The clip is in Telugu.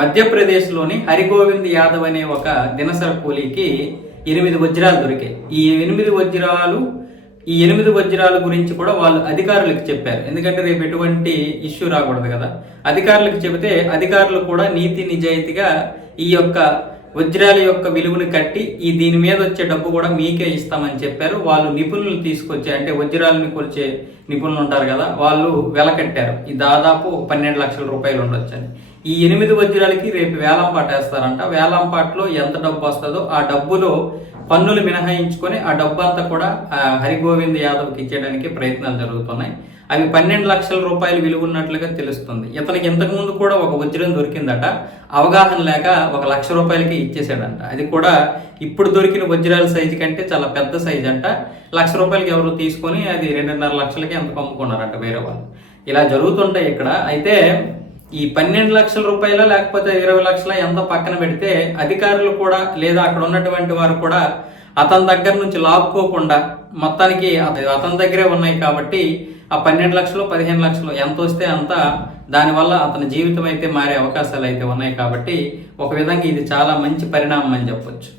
మధ్యప్రదేశ్లోని హరిగోవింద్ యాదవ్ అనే ఒక దినసర కూలీకి ఎనిమిది వజ్రాలు దొరికాయి. ఈ ఎనిమిది వజ్రాలు ఈ ఎనిమిది వజ్రాల గురించి కూడా వాళ్ళు అధికారులకు చెప్పారు. ఎందుకంటే రేపు ఎటువంటి ఇష్యూ రాకూడదు కదా. అధికారులకు చెబితే అధికారులు కూడా నీతి నిజాయితీగా ఈ యొక్క వజ్రాల యొక్క విలువను కట్టి ఈ దీని మీద వచ్చే డబ్బు కూడా మీకే ఇస్తామని చెప్పారు. వాళ్ళు నిపుణులు తీసుకొచ్చే అంటే వజ్రాలను కొలిచే నిపుణులు ఉంటారు కదా వాళ్ళు వెలకట్టారు. ఈ దాదాపు పన్నెండు లక్షల రూపాయలు ఉండొచ్చని. ఈ ఎనిమిది వజ్రాలకి రేపు వేలం పాట వేస్తారంట. వేలం పాటలో ఎంత డబ్బు వస్తుందో ఆ డబ్బులో పన్నులు మినహాయించుకొని ఆ డబ్బు అంతా కూడా హరిగోవింద్ యాదవ్కి ఇచ్చేయడానికి ప్రయత్నాలు జరుగుతున్నాయి. అవి పన్నెండు లక్షల రూపాయలు విలువ ఉన్నట్లుగా తెలుస్తుంది. ఇతనికి ఇంతకు ముందు కూడా ఒక వజ్రం దొరికిందట. అవగాహన లేక ఒక లక్ష రూపాయలకి ఇచ్చేసాడంట అది కూడా ఇప్పుడు దొరికిన వజ్రాల సైజు కంటే చాలా పెద్ద సైజు అంట. లక్ష రూపాయలకి ఎవరు తీసుకొని అది రెండున్నర లక్షలకి ఎంత అమ్ముకున్నారంట వేరే వాళ్ళు. ఇలా జరుగుతుంటాయి ఇక్కడ. అయితే ఈ పన్నెండు లక్షల రూపాయల లేకపోతే ఇరవై లక్షల ఎంత పక్కన పెడితే అధికారులు కూడా లేదా అక్కడ ఉన్నటువంటి వారు కూడా అతని దగ్గర నుంచి లాక్కోకుండా మొత్తానికి అత- అతని దగ్గరే ఉన్నాయి కాబట్టి ఆ పన్నెండు లక్షలు పదిహేను లక్షలు ఎంత వస్తే అంత దానివల్ల అతని జీవితం అయితే మారే అవకాశాలు అయితే ఉన్నాయి కాబట్టి ఒక విధంగా ఇది చాలా మంచి పరిణామం అని చెప్పొచ్చు.